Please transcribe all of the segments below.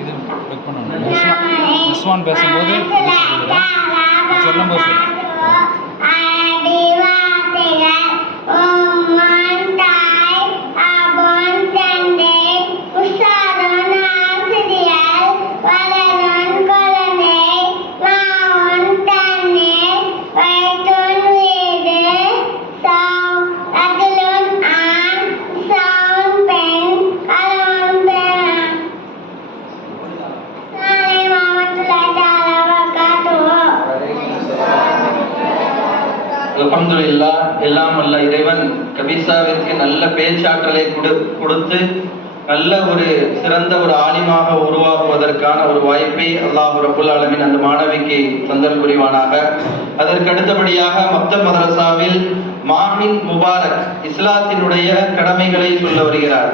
இது ஒர்க் பண்ணணும். நிஸ்வான் பேசும்போது சொல்லும்போது சொல்லு எல்லாம் அல்ல இறைவன் கபிசாவிற்கு நல்ல பேச்சாற்றலை கொடு கொடுத்து நல்ல ஒரு சிறந்த ஒரு ஆலிமாக உருவாகுவதற்கான ஒரு வாய்ப்பை அல்லாஹ் ரபுல் ஆலமின் அந்த மாணவிக்கு தந்தல் புரிவானாக. அதற்கு அடுத்தபடியாக மக்த மதரசாவில் மாஹின் முபாரக் இஸ்லாத்தினுடைய கடமைகளை சொல்ல வருகிறார்.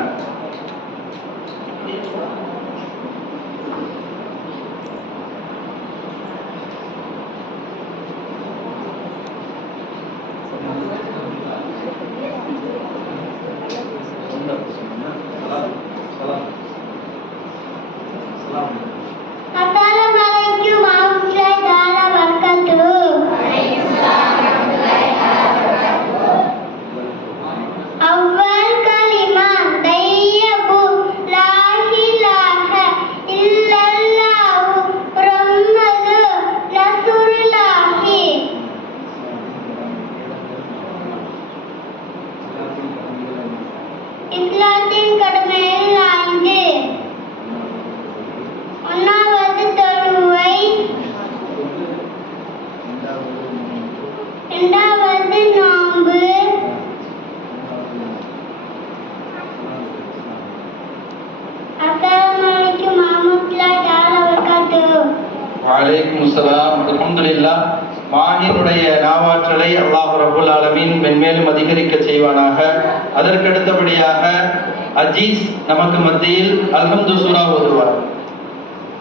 அஜீஸ் நமக்கு மத்தியில் அல்ஹம்து சூரா ஓதுவார்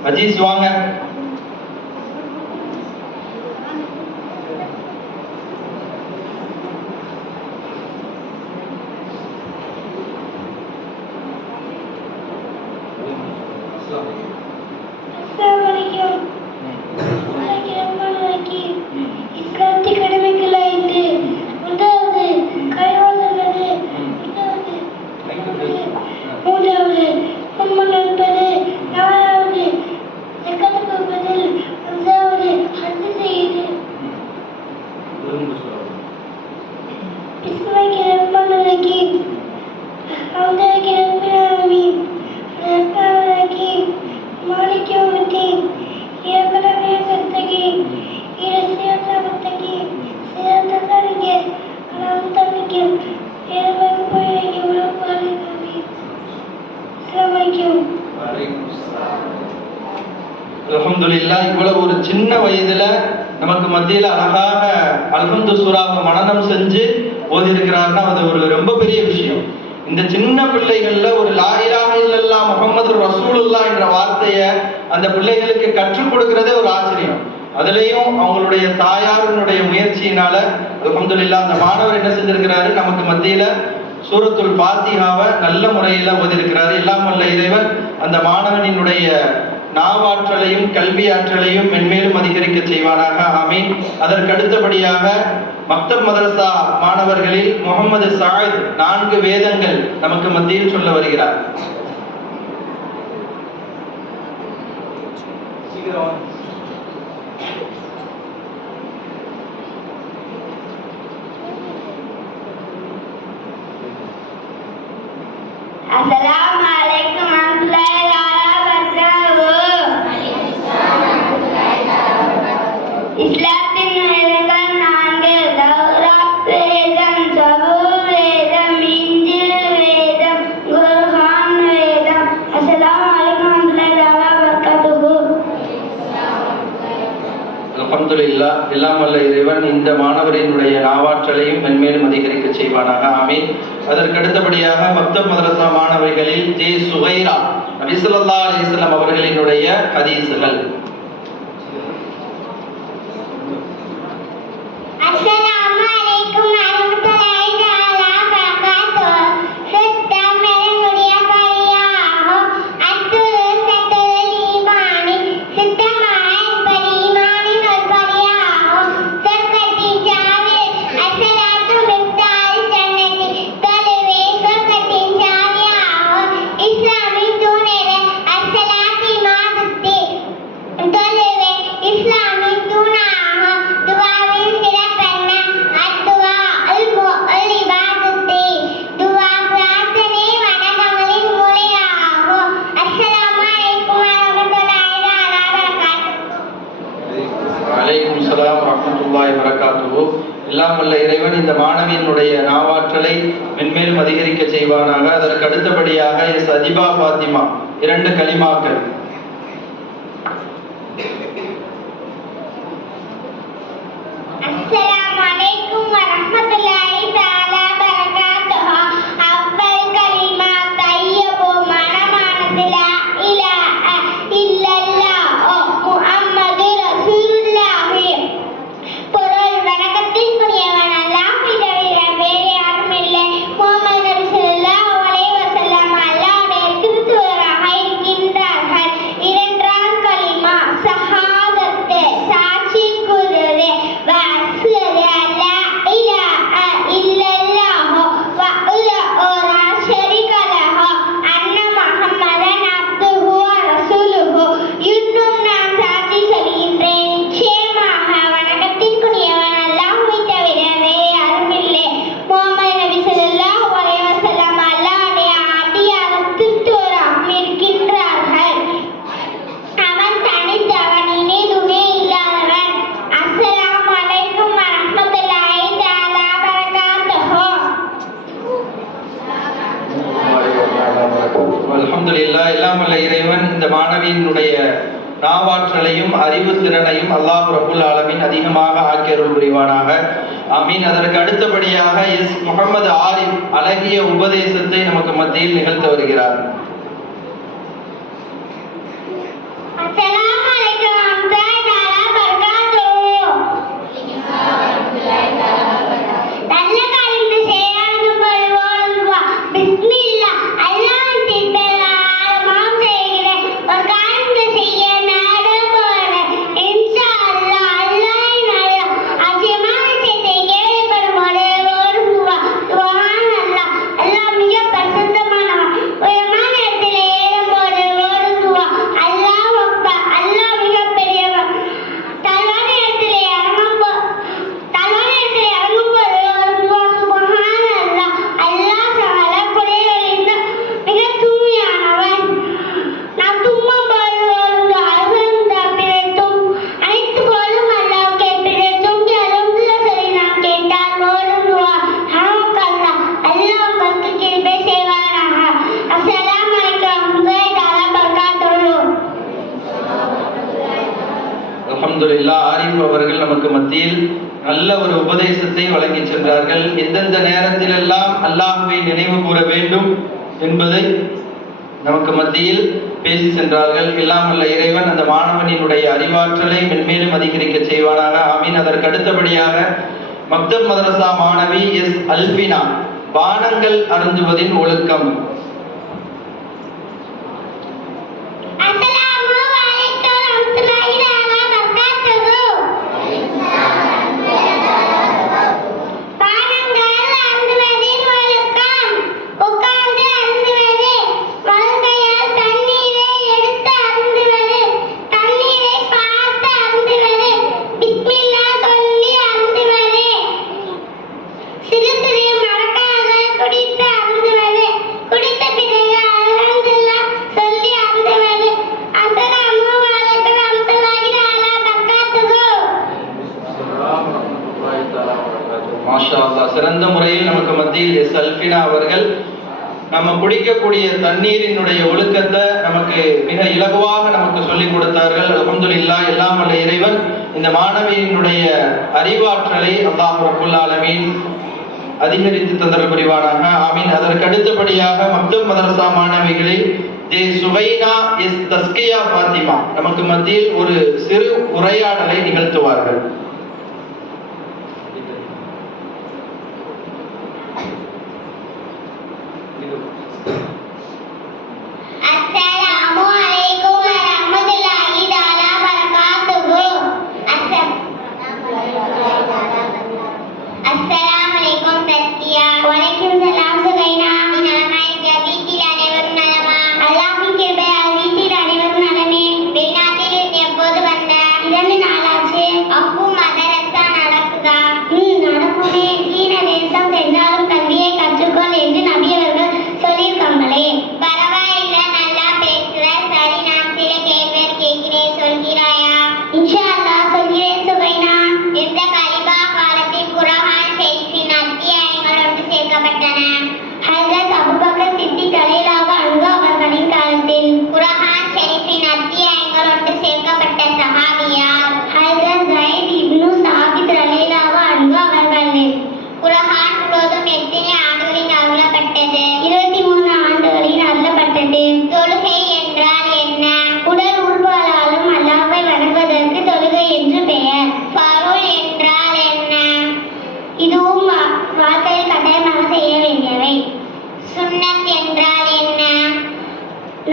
அஜீஸ் வாங்க. அலமதுல்லா இவ்வளவு ஒரு சின்ன வயதுல நமக்கு மத்தியில அழகாக அல்ஹம்து சூறாவை மனநம் செஞ்சு ஓதி இருக்கிறாருன்னா அது ஒரு ரொம்ப பெரிய விஷயம். இந்த சின்ன பிள்ளைகள்ல ஒரு லா இல்லல்லா முகமது ரசூலுல்லா என்ற வார்த்தையை அந்த பிள்ளைகளுக்கு கற்றுக் கொடுக்கிறதே ஒரு ஆச்சரியம். அதுலேயும் அவங்களுடைய தாயாரினுடைய முயற்சியினால அலமதுல்லா அந்த மாணவர் என்ன செஞ்சிருக்கிறாரு? நமக்கு மத்தியில சூரத்துல் பாத்திகாவை நல்ல முறையில ஓதியிருக்கிறாரு. இல்லாமல் இறைவன் அந்த மாணவனினுடைய நாவாற்றலையும் கல்வி ஆற்றலையும் மென்மேலும் அதிகரிக்க செய்வானாக. ஆமீன். அதற்கு அடுத்தபடியாக மக்தப் மதரசா மாணவர்களில் முகமது சாயித் நான்கு வேதங்கள் நமக்கு மத்தியில் சொல்ல வருகிறார். அஸ்ஸலாமு அலைக்கும் வரஹ்மத்துல்லாஹி வபரகாத்துஹு இஸ்லாத்தின் வேதங்கள் நான்கு தௌராத் வேதம் சபூர் வேதம் இன்ஜில் வேதம் குர்ஆன் வேதம் அஸ்ஸலாமு அலைக்கும் வரஹ்மத்துல்லாஹி வபரகாத்துஹு இல்லா எல்லாம் இறைவன் இந்த மாணவரினுடைய நாவாற்றலையும் மென்மேலும் அதிகரிக்க செய்வானாக. ஆமீன். அதற்கு அடுத்தபடியாக மக்தப் மதரசா மாணவர்களில் ஜே சுகைரா நபிசுல்லா அலிஸ்லாம் அவர்களினுடைய ஹதீசுகள். வலைக்கும் சலாம் ரஹமத்துல்லாய் வரகாத்துவோ எல்லாம் வல்ல இறைவன் இந்த மாணவியினுடைய நாவாற்றலை மென்மேலும் அதிகரிக்க செய்வானாக. அதற்கு அடுத்தபடியாக எஸ் அதிபா பாத்திமா இரண்டு களிமாக்கள். உபதேசத்தை நமக்கு மத்தியில் நிகழ்த்த வருகிறார். மத்தியில் பேசி சென்றார்கள். இல்லாமல் இறைவன் அந்த மாணவனினுடைய அறிவாற்றலை மென்மேலும் அதிகரிக்க செய்வானாக. ஆமீன். அதற்கு அடுத்தபடியாக மக்தப் மதரசா மாணவி எஸ் அல்பினா பானங்கள் அருந்துவதின் ஒழுக்கம். ஆலமீனுடைய அறிவாற்றலை அல்லாஹ் ரபுல் ஆலமீன் அதிகரித்து தந்தல் புரிவானாக. ஆமீன். அதற்கு அடுத்தபடியாக மக்தம் மதரசா மாணவிகளில் ஜே சுவைனா எஸ் தஸ்கியா பாத்திமா நமக்கு மத்தியில் ஒரு சிறு உரையாடலை நிகழ்த்துவார்கள்.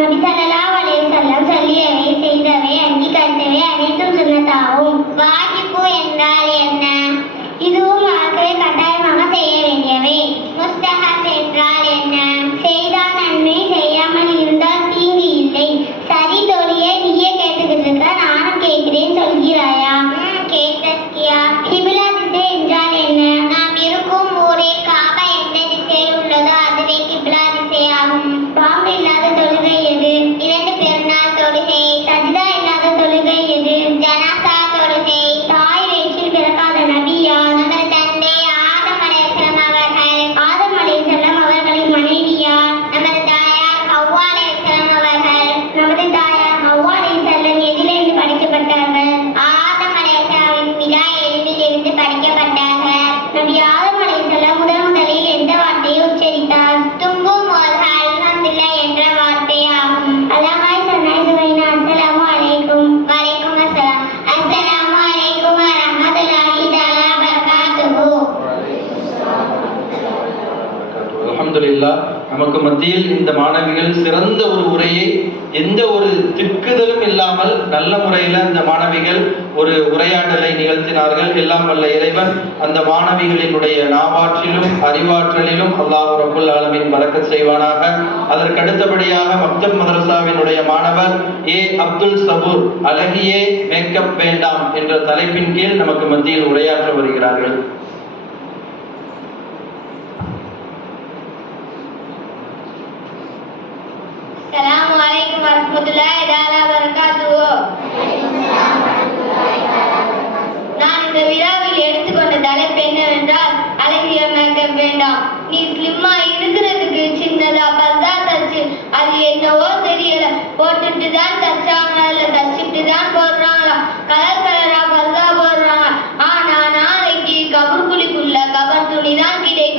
Florita மத்தியில் இந்த மாணவிகள் சிறந்த ஒரு உரையை எந்த ஒரு திக்குதலும் இல்லாமல் நல்ல முறையில் அந்த மாணவிகள் ஒரு உரையாடலை நிகழ்த்தினார்கள். எல்லாம் வல்ல இறைவன் அந்த மாணவிகளினுடைய நாவாற்றிலும் அறிவாற்றலிலும் அல்லாஹ் ரபுல் ஆலமின் வழக்க செய்வானாக. அதற்கு அடுத்தபடியாக மக்தப் மதரசாவினுடைய மாணவர் ஏ அப்துல் சபூர் அழகியே மேக்கப் வேண்டாம் என்ற தலைப்பின் கீழ் நமக்கு மத்தியில் உரையாற்ற வருகிறார்கள். அஸ்ஸலாமு அலைக்கும் வரஹ்மத்துல்லாஹி தஆலா நான் இந்த விழாவில் எடுத்துக்கொண்ட தலைப்பு என்னவென்றால் அழகிய மேக்கப் வேண்டாம். நீ ஸ்லிம்மா இருக்கிறதுக்கு சின்னதா பல்தா தச்சு. அது என்னவோ தெரியல. போட்டுட்டு தான் தச்சாங்களா இல்ல தச்சுட்டு தான் போடுறாங்களா கலர் கலரா பல்தா போடுறாங்க ஆனா நாளைக்கு கபர்குழிக்குள்ள கபர் துணி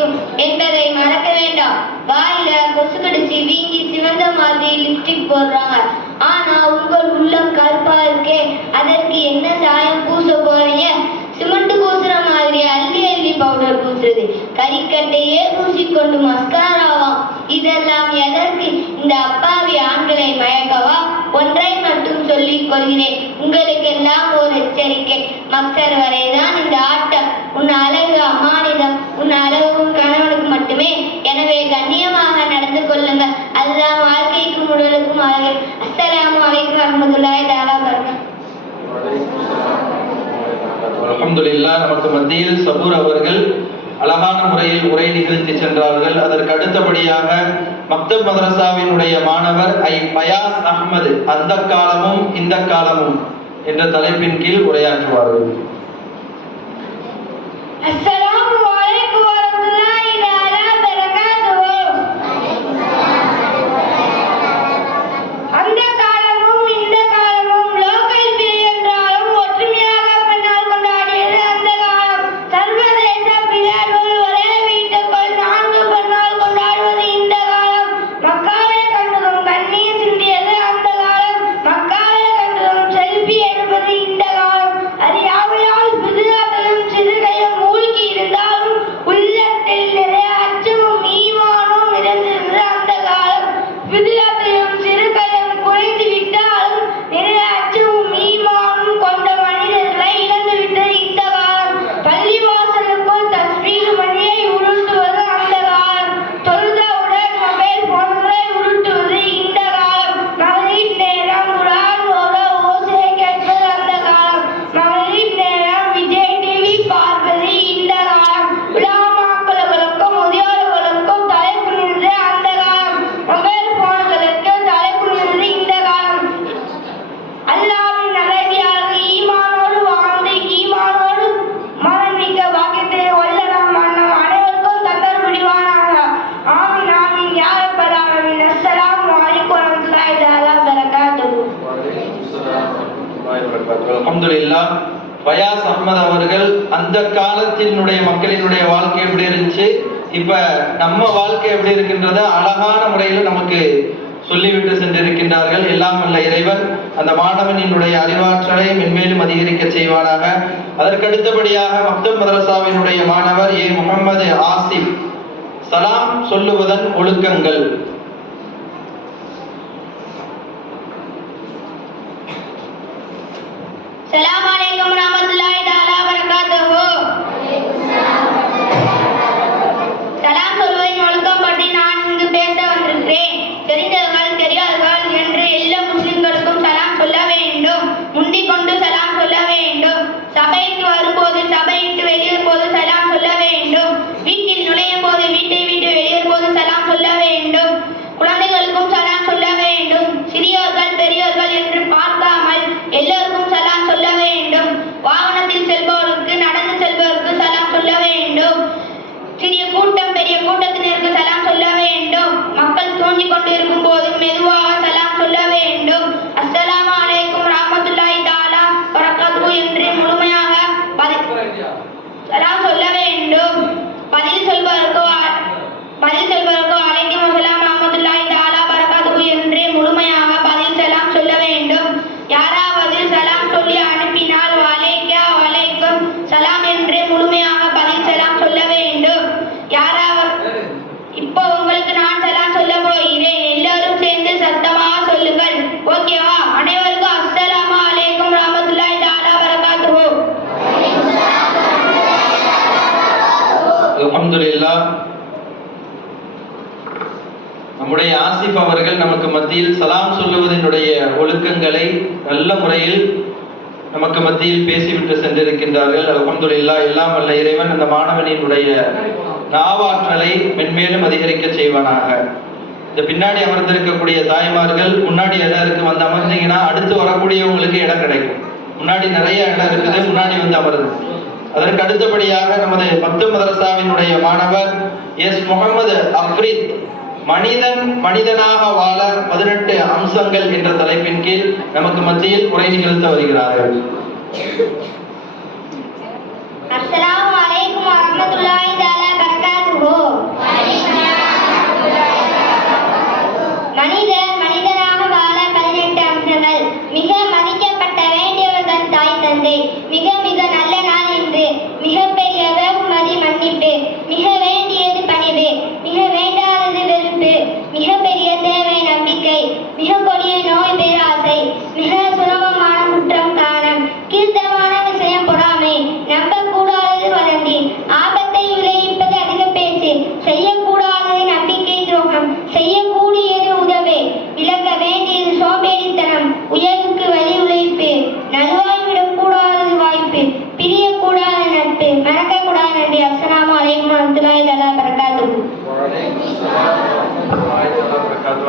தான் என்பதை மறக்க வேண்டாம். வாயில கொசு கடிச்சு வீங்கி சிவந்த மாதிரி லிப்டிக் போடுறாங்க. ஆனா உங்கள் உள்ளம் கருப்பா இருக்கே. அதற்கு என்ன சாயம் பூச போறீங்க? சிமெண்ட் பூசுற மாதிரி அள்ளி அள்ளி பவுடர் பூசுறது. கறிக்கட்டையே பூசிக்கொண்டு மஸ்காராவாம் இதெல்லாம் எதற்கு? இந்த அப்பாவி ஆண்களை மயக்கவா? ஒன்றை மட்டும் சொல்லிக் கொள்கிறேன். உங்களுக்கெல்லாம் ஒரு எச்சரிக்கை. மக்சர் வரைதான் இந்த ஆட்டம். உன் அழகு அமானிதம் உன் அழகு கணவனுக்கு மட்டுமே எனவே கண்ணியமாக நடந்து கொள்ளுங்கள். அதுதான் வாழ்க்கைக்கும் உடலுக்கும் அழகு அஸ்ஸலாமு அலைக்கும் வரஹ்மத்துல்லாஹி தஆலா வபரகாத்துஹு. அல்ஹம்துலில்லாஹ் நமக்கு மத்தியில் சபூர் அவர்கள் அழகான முறையில் உரை நிகழ்த்தி சென்றார்கள். அதற்கு அடுத்தபடியாக மக்தப் மதரசாவினுடைய மாணவர் ஐ பயாஸ் அஹ்மது அந்த காலமும் இந்த காலமும் என்ற தலைப்பின் கீழ் உரையாற்றுவார்கள். விட்டு சென்றிருக்கின்றார்கள். எல்லாம் அல்ல இறைவன். அந்த மாணவனினுடைய அறிவாற்றலை மென்மேலும் அதிகரிக்க செய்வானாக. அதற்கு அடுத்தபடியாக மதரசாவினுடைய மாணவர் ஏ முகமது ஆசிப். சலாம் சொல்லுவதன் ஒழுக்கங்கள். அலமதுல்லா நம்முடைய ஆசிப் அவர்கள் நமக்கு மத்தியில் சலாம் சொல்லுவதனுடைய ஒழுக்கங்களை நல்ல முறையில் நமக்கு மத்தியில் பேசிவிட்டு சென்றிருக்கின்றார்கள். அலமதுல்லா எல்லாம் வல்ல இறைவன் அந்த மாணவனினுடைய நாவாற்றலை மென்மேலும் அதிகரிக்க செய்வானாக. இந்த பின்னாடி அமர்ந்திருக்கக்கூடிய தாய்மார்கள் முன்னாடி இடம் வந்து அமர்ந்தீங்கன்னா அடுத்து வரக்கூடியவங்களுக்கு இடம் கிடைக்கும். முன்னாடி நிறைய இடம் இருக்குது முன்னாடி வந்து அமர்ந்து அதற்கு அடுத்தபடியாக நமது பத்து மதரசாவினுடைய மாணவர் எஸ் முகமது அஃப்ரித் மனிதன் மனிதனாக வாழ பதினெட்டு அம்சங்கள் என்ற தலைப்பின் கீழ் நமக்கு மத்தியில் உரை நிகழ்த்த வருகிறார்கள்.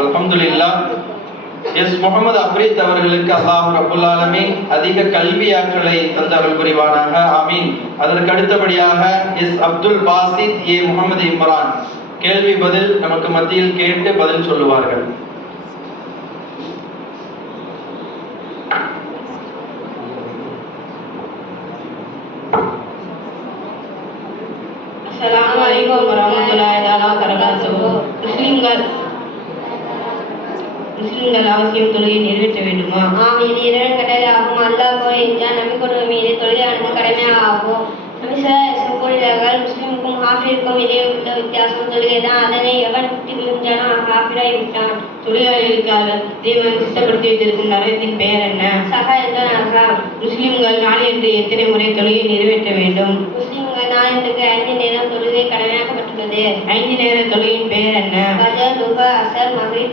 அலமதுல்லா எஸ் முகமது அப்ரீத் அவர்களுக்கு அல்லாஹ் ரபுல் அதிக கல்வி ஆற்றலை தந்தவர்கள் புரிவானாக. ஆமீன். அதற்கு அடுத்தபடியாக எஸ் அப்துல் பாசித் ஏ முகமது இம்ரான். கேள்வி பதில் நமக்கு மத்தியில் கேட்டு பதில் சொல்லுவார்கள் அஸ்ஸலாமு அலைக்கும் வரஹ்மத்துல்லாஹி தஆலா வபரகாத்துஹு முஸ்லிம்கள் முஸ்லிம்கள் அவசியம் தொழுகை நிறைவேற்ற வேண்டுமா? ஆம் இது இறைவன் கட்டளை ஆகும் அல்லாஹ் கோரித்தார் நம்பிக்கொண்டவர் மீது தொழிலானது கடமையாகும். கூறினார்கள் முஸ்லிமுக்கும் ஹாஃபிற்கும் இடையே உள்ள வித்தியாசம் தொழுகைதான் அதனை எவன் விழுந்தானோ ஹாஃபிராய் விட்டான். தொழிலாளிகளுக்காக தேவன் சித்தப்படுத்தி வைத்திருக்கும் நரகத்தின் பெயர் என்ன? என்றான் அஹ்ராம் முஸ்லிம்கள் நாளையன்று எத்தனை முறை தொழுகை நிறைவேற்ற வேண்டும்? முஸ்லிம்கள் நாளத்துக்கு ஐந்து நேரம் தொழுகை கடமையாக்கப்பட்டுள்ளது ஐந்து நேர தொழுகையின் பெயர் என்ன? அசர் மற்றும்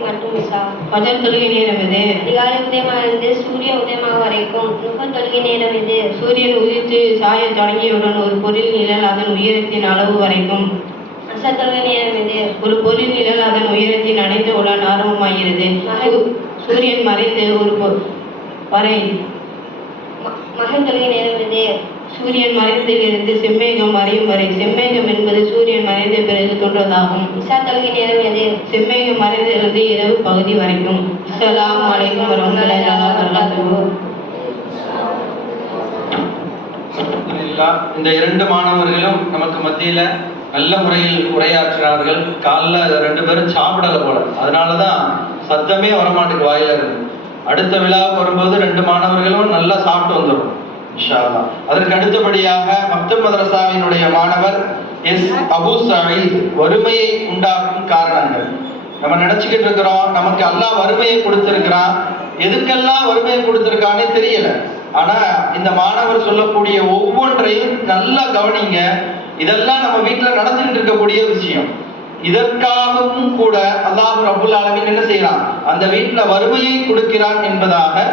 பஜர் தொழுகை நேரம் எது? அதிகாலை உதயமானது சூரிய உதயமாக வரைக்கும் நுக தொழுகை நேரம் இது சூரியன் உதித்து சாய தொடங்கியவுடன் ஒரு பொருள் நிழல் அதன் உயரத்தின் அளவு வரைக்கும். அசர் தொழுகை நேரம் இது ஒரு பொருள் நிழல் அதன் உயரத்தின் அடைந்தவுடன் ஆரம்பமாகிறது. சூரியன் மறைந்து ஒரு வரை மகன் தொழுகை நேரம் இது சூரியன் மறைந்ததிலிருந்து செம்மேகம் மறையும் வரை செம்மேகம் என்பது சூரியன் மறைந்த பிறகு தோன்றதாகும். இஷா தொழுகை நேரம் எது? செம்மேகம் மறைந்திருந்து இரவு பகுதி வரைக்கும். அஸ்ஸலாமு அலைக்கும் வரஹ்மத்துல்லாஹி இந்த இரண்டு மாணவர்களும் நமக்கு மத்தியில நல்ல முறையில் உரையாற்றினார்கள். காலைல ரெண்டு பேரும் சாப்பிடல போல. அதனாலதான் சத்தமே வரமாட்டுக்கு வாயில இருக்கு அடுத்த விழாவுக்கு வரும்போது ரெண்டு மாணவர்களும் நல்லா சாப்பிட்டு வந்துடும் அதற்கு அடுத்தபடியாக மக்தப் மதரசாவினுடைய மாணவர் எஸ். அபு சயீத் வறுமையை உண்டாக்கும் காரணங்கள். நம்ம நினைச்சுக்கிட்டு இருக்கிறோம் நமக்கு அல்லா வறுமையை கொடுத்திருக்கிறான் எதுக்கெல்லாம் வறுமையை கொடுத்திருக்கானே தெரியல. ஆனா இந்த மாணவர் சொல்லக்கூடிய ஒவ்வொன்றையும் நல்லா கவனிங்க. இதெல்லாம் நம்ம வீட்டுல நடந்துகிட்டு இருக்கக்கூடிய விஷயம். இதற்காகவும் கூட அல்லாஹ் ரபுல் ஆலமீன் என்ன செய்யறான்? அந்த வீட்டுல வறுமையை கொடுக்கிறான் என்பதாக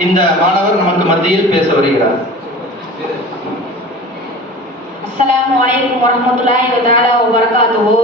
இந்த மாணவர் நமக்கு மத்தியில் பேச வருகிறார். அஸ்லாம் அலைக்கும் வரஹ்மத்துல்லாஹி வதஆலா வபரகாத்துஹு.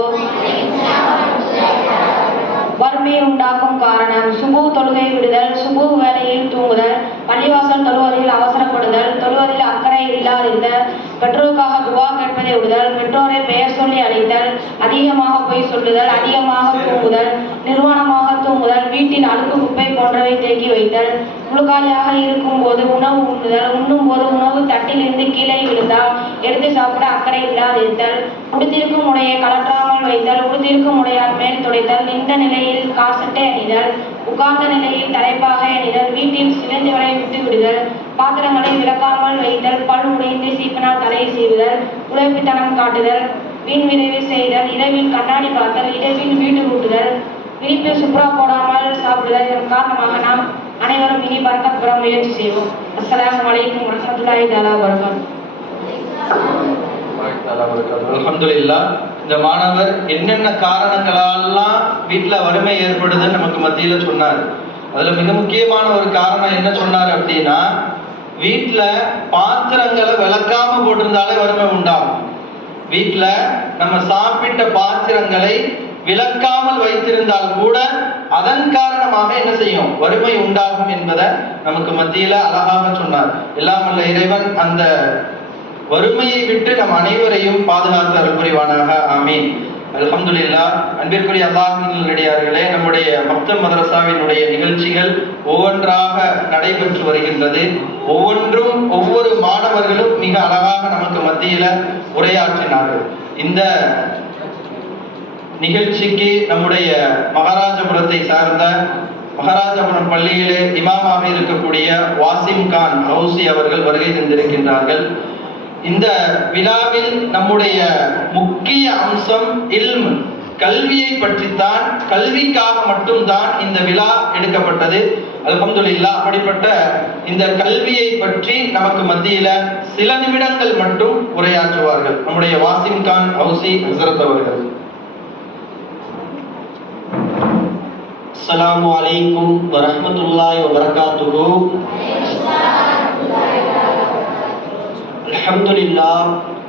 வறுமையை உண்டாக்கும் காரணம் சுபு தொழுகை விடுதல் சுபு வேலையில் தூங்குதல் பள்ளிவாசல் தொழுவதில் அவசரப்படுதல் தொழுவதில் அக்கறை இல்லாதிருத்தல் பெற்றோருக்காக துவா கேட்பதை விடுதல் பெற்றோரை பெயர் சொல்லி அழைத்தல் அதிகமாக போய் சொல்லுதல் அதிகமாக தூங்குதல் நிர்வாணமாக தூங்குதல் வீட்டின் அழுக்கு குப்பை போன்றவை தேக்கி வைத்தல் முழுகாலியாக இருக்கும் போது உணவு உண்ணுதல் உண்ணும் போது உணவு தட்டிலிருந்து கீழே விழுந்தால் எடுத்து சாப்பிட அக்கறை இல்லாதிருத்தல் உடுத்திருக்கும் உடையை கலற்றாமல் வைத்தல் உடுத்திருக்கும் உடையால் மேல் துடைத்தல் நின்ற நிலையில் காசட்டை அணிதல் உட்கார்ந்த நிலையில் தலைப்பாக அணிதல் வீட்டில் சிலைந்துகளை விட்டு விடுதல் பாத்திரங்களை விளக்காமல் வைத்தல் பல் உடைந்து சீப்பினால் தலையை சீவுதல் உழைப்புத்தனம் காட்டுதல் வீண் விரைவு செய்தல் இரவில் கண்ணாடி பார்த்தல் இரவில் வீடு கூட்டுதல் விழிப்பில் சுப்ரா போடாமல் சாப்பிடுதல் இதன் காரணமாக நாம் அனைவரும் இனி பறக்கப் பெற முயற்சி செய்வோம். அஸ்லாம் வலைக்கும் வரஹ்மத்துல்லாஹி தாலா வபரகாத்துஹு இந்த மாணவர் என்னென்ன காரணங்களாலாம் வீட்டில் வறுமை ஏற்படுதுன்னு நமக்கு மத்தியில் சொன்னார். அதில் மிக முக்கியமான ஒரு காரணம் என்ன சொன்னார் அப்படின்னா வீட்டில் பாத்திரங்களை விளக்காம போட்டிருந்தாலே வறுமை உண்டாகும். வீட்டில் நம்ம சாப்பிட்ட பாத்திரங்களை விளக்காமல் வைத்திருந்தால் கூட அதன் காரணமாக என்ன செய்யும்? வறுமை உண்டாகும் என்பதை நமக்கு மத்தியில அழகாக சொன்னார். இல்லாமல் இறைவன் அந்த வறுமையை விட்டு நம் அனைவரையும் பாதுகாத்து அருள் ஆமீன். அலமதுல்லா அன்பிற்குரிய அல்லாஹினுடையார்களே நம்முடைய பக்த மதரசாவினுடைய நிகழ்ச்சிகள் ஒவ்வொன்றாக நடைபெற்று வருகின்றது. ஒவ்வொன்றும் ஒவ்வொரு மாணவர்களும் மிக அழகாக நமக்கு மத்தியில உரையாற்றினார்கள். இந்த நிகழ்ச்சிக்கு நம்முடைய மகாராஜபுரத்தை சார்ந்த மகாராஜபுரம் பள்ளியிலே இமாமாக இருக்கக்கூடிய வாசிம் கான் ஹவுசி அவர்கள் வருகை தந்திருக்கின்றார்கள். இந்த விழாவில் நம்முடைய முக்கிய அம்சம் இல்ம் கல்வியை பற்றித்தான் கல்விக்காக மட்டும்தான் இந்த விழா எடுக்கப்பட்டது. அல்ஹம்துலில்லா அப்படிப்பட்ட இந்த கல்வியை பற்றி நமக்கு மத்தியில சில நிமிடங்கள் மட்டும் உரையாற்றுவார்கள். நம்முடைய வாசிம் கான் ஹவுசி ஹசரத் அவர்கள். السلام عليكم ورحمة الله وبركاته الحمد لله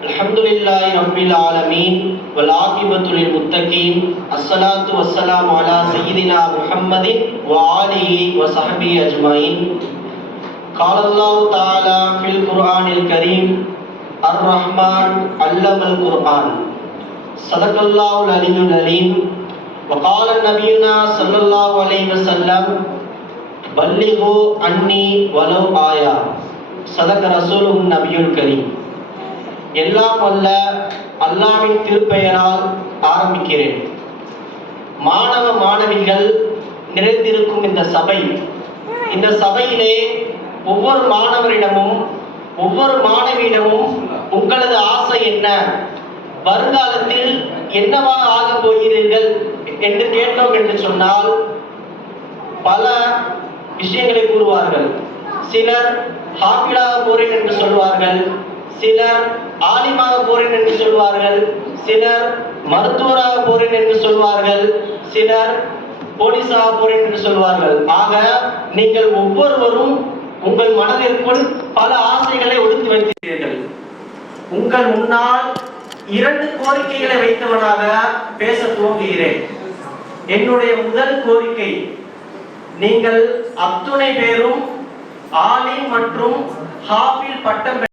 الحمد لله رب العالمين والعاقبة للمتقين الصلاة والسلام على سيدنا محمد وآله وصحبه أجمعين قال الله تعالى في القرآن الكريم الرحمن علم القرآن صدق الله العلي العليم وقال نبينا صلى الله عليه وسلم بلغوا عني ولو آية صدق رسوله النبي الكريم எல்லாம் வல்ல அல்லாவின் திருப்பெயரால் ஆரம்பிக்கிறேன் மாணவ மாணவிகள் நிறைந்திருக்கும் இந்த சபை இந்த சபையிலே ஒவ்வொரு மாணவரிடமும் ஒவ்வொரு மாணவியிடமும் உங்களது ஆசை என்ன வருங்காலத்தில் என்னவாக ஆகப் போகிறீர்கள் என்று கேட்டோம் என்று சொன்னால் பல விஷயங்களை கூறுவார்கள். சிலர் ஹாஃபிலாக போறேன் என்று சொல்வார்கள். சிலர் ஆலிமாக போறேன் என்று சொல்வார்கள். சிலர் மருத்துவராக போறேன் என்று சொல்வார்கள். சிலர் போலீஸாக போறேன் என்று சொல்வார்கள். ஆக நீங்கள் ஒவ்வொருவரும் உங்கள் மனதிற்குள் பல ஆசைகளை ஒடுக்கி வைக்கிறீர்கள் உங்கள் முன்னால் இரண்டு கோரிக்கைகளை வைத்தவனாக பேச துவங்குகிறேன். என்னுடைய முதல் கோரிக்கை நீங்கள் அத்துணை பேரும் ஆலி மற்றும் ஹாபில் பட்டம்